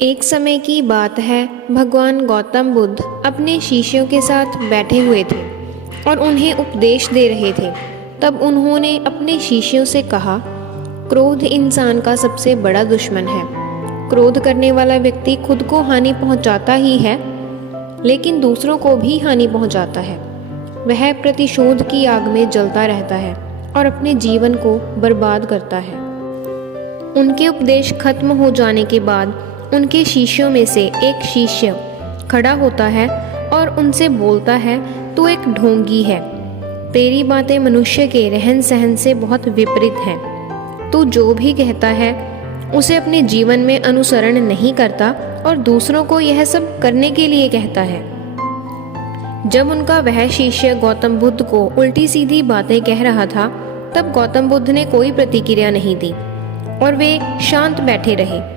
एक समय की बात है, भगवान गौतम बुद्ध अपने शिष्यों के साथ बैठे हुए थे और उन्हें उपदेश दे रहे थे। तब उन्होंने अपने शिष्यों से कहा, क्रोध इंसान का सबसे बड़ा दुश्मन है। क्रोध करने वाला व्यक्ति खुद को हानि पहुंचाता ही है, लेकिन दूसरों को भी हानि पहुंचाता है। वह प्रतिशोध की आग में जलता रहता है और अपने जीवन को बर्बाद करता है। उनके उपदेश खत्म हो जाने के बाद उनके शिष्यों में से एक शिष्य खड़ा होता है और उनसे बोलता है, तू एक ढोंगी है। तेरी बातें मनुष्य के रहन सहन से बहुत विपरीत हैं। तू जो भी कहता है उसे अपने जीवन में अनुसरण नहीं करता और दूसरों को यह सब करने के लिए कहता है। जब उनका वह शिष्य गौतम बुद्ध को उल्टी सीधी बातें कह रहा था, तब गौतम बुद्ध ने कोई प्रतिक्रिया नहीं दी और वे शांत बैठे रहे।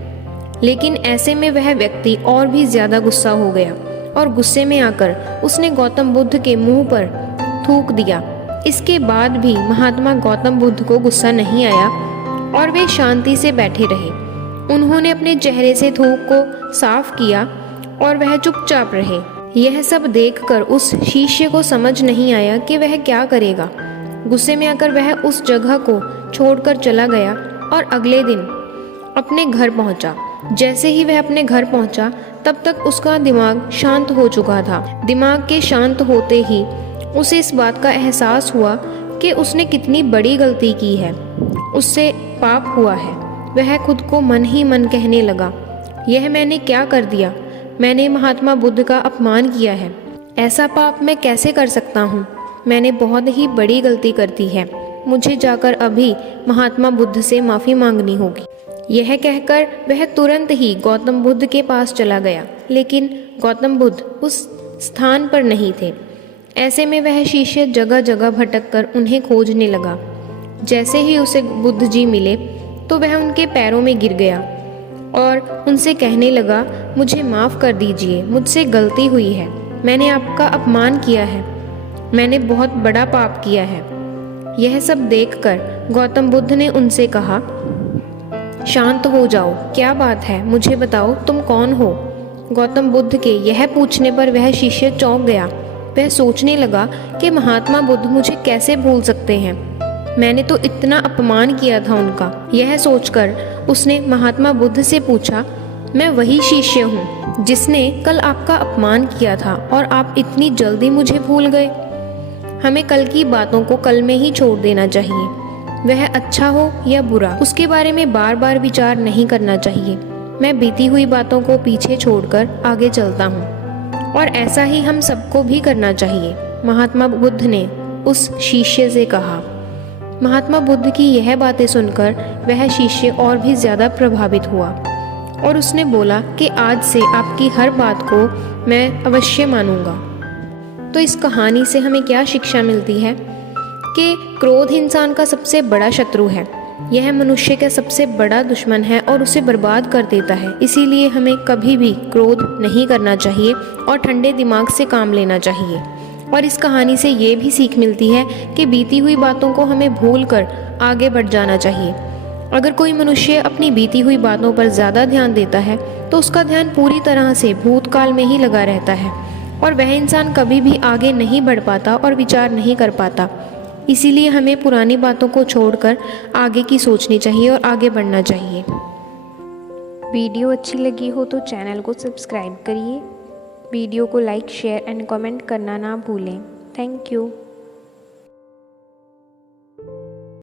लेकिन ऐसे में वह व्यक्ति और भी ज्यादा गुस्सा हो गया और गुस्से में आकर उसने गौतम बुद्ध के मुंह पर थूक दिया। इसके बाद भी महात्मा गौतम बुद्ध को गुस्सा नहीं आया और वे शांति से बैठे रहे। उन्होंने अपने चेहरे से थूक को साफ किया और वह चुपचाप रहे। यह सब देखकर उस शिष्य को समझ नहीं आया कि वह क्या करेगा। गुस्से में आकर वह उस जगह को छोड़कर चला गया और अगले दिन अपने घर पहुंचा। जैसे ही वह अपने घर पहुंचा, तब तक उसका दिमाग शांत हो चुका था। दिमाग के शांत होते ही उसे इस बात का एहसास हुआ कि उसने कितनी बड़ी गलती की है, उससे पाप हुआ है। वह खुद को मन ही मन कहने लगा, यह मैंने क्या कर दिया? मैंने महात्मा बुद्ध का अपमान किया है। ऐसा पाप मैं कैसे कर सकता हूँ? मैंने बहुत ही बड़ी गलती कर दी है। मुझे जाकर अभी महात्मा बुद्ध से माफ़ी मांगनी होगी। यह कहकर वह तुरंत ही गौतम बुद्ध के पास चला गया, लेकिन गौतम बुद्ध उस स्थान पर नहीं थे। ऐसे में वह शिष्य जगह जगह भटककर उन्हें खोजने लगा। जैसे ही उसे बुद्ध जी मिले तो वह उनके पैरों में गिर गया और उनसे कहने लगा, मुझे माफ़ कर दीजिए, मुझसे गलती हुई है। मैंने आपका अपमान किया है। मैंने बहुत बड़ा पाप किया है। यह सब देखकर गौतम बुद्ध ने उनसे कहा, शांत हो जाओ, क्या बात है, मुझे बताओ तुम कौन हो? गौतम बुद्ध के यह पूछने पर वह शिष्य चौंक गया। वह सोचने लगा कि महात्मा बुद्ध मुझे कैसे भूल सकते हैं? मैंने तो इतना अपमान किया था उनका। यह सोचकर उसने महात्मा बुद्ध से पूछा, मैं वही शिष्य हूँ जिसने कल आपका अपमान किया था और आप इतनी जल्दी मुझे भूल गए। हमें कल की बातों को कल में ही छोड़ देना चाहिए। वह अच्छा हो या बुरा, उसके बारे में बार बार विचार नहीं करना चाहिए। मैं बीती हुई बातों को पीछे छोड़कर आगे चलता हूँ और ऐसा ही हम सबको भी करना चाहिए, महात्मा बुद्ध ने उस शिष्य से कहा। महात्मा बुद्ध की यह बातें सुनकर वह शिष्य और भी ज़्यादा प्रभावित हुआ और उसने बोला कि आज से आपकी हर बात को मैं अवश्य मानूंगा। तो इस कहानी से हमें क्या शिक्षा मिलती है कि क्रोध इंसान का सबसे बड़ा शत्रु है। यह मनुष्य का सबसे बड़ा दुश्मन है और उसे बर्बाद कर देता है। इसीलिए हमें कभी भी क्रोध नहीं करना चाहिए और ठंडे दिमाग से काम लेना चाहिए। और इस कहानी से ये भी सीख मिलती है कि बीती हुई बातों को हमें भूल कर आगे बढ़ जाना चाहिए। अगर कोई मनुष्य अपनी बीती हुई बातों पर ज़्यादा ध्यान देता है तो उसका ध्यान पूरी तरह से भूतकाल में ही लगा रहता है और वह इंसान कभी भी आगे नहीं बढ़ पाता और विचार नहीं कर पाता। इसीलिए हमें पुरानी बातों को छोड़कर आगे की सोचनी चाहिए और आगे बढ़ना चाहिए। वीडियो अच्छी लगी हो तो चैनल को सब्सक्राइब करिए। वीडियो को लाइक, शेयर एंड कमेंट करना ना भूलें। Thank you.